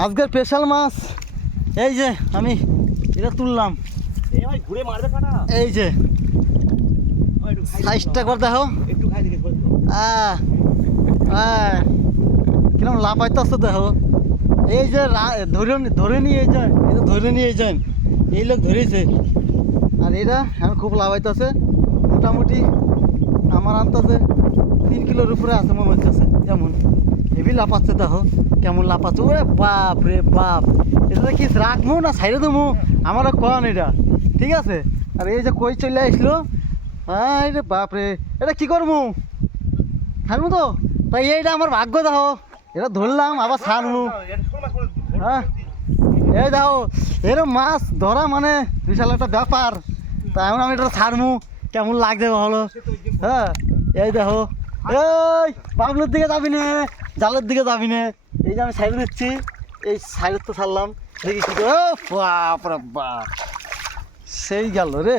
আজকের স্পেশাল মাছ এই যে আমি এটা তুললাম। এই যে সাইজটা করে দেখো, কিরম লাভ পাইতেছে দেখো। এই যে ধরে নিয়ে যায়, এই যে ধরে নিয়ে যান, এই লোক ধরেছে। আর এটা এখন খুব লাভ হইতেছে, মোটামুটি আমার আনতেছে 3 কিলোর উপরে আছে মনে হচ্ছে। যেমন হেভি লাফাচ্ছে দেখো, কেমন লাফাচ্ছে। ওরে বাপ রে বাপ, এটা কি রাখবো না সাইডে দেবো আমারও কন এটা, ঠিক আছে। আর এই যে কই চলে আসলো, হ্যাঁ রে বাপ রে, এটা কি করবো, ছাড়বো তো। তাই এইটা আমার ভাগ্য দেখো, এটা ধরলাম আবার ছাড়বো। হ্যাঁ এই দেখো, এরকম মাছ ধরা মানে বিশাল একটা ব্যাপার। তাই এখন আমি এটা ছাড়বো, কেমন লাগছে ভালো। হ্যাঁ এই দেখো, এই বাবলুর দিকে যাবি না, জালের দিকে যাবি না। এই যে আমি সাইড দিচ্ছি, এই সাইডের তো ছাড়লাম, দেখি কি বাপ রে বাপ, সেই গেল রে।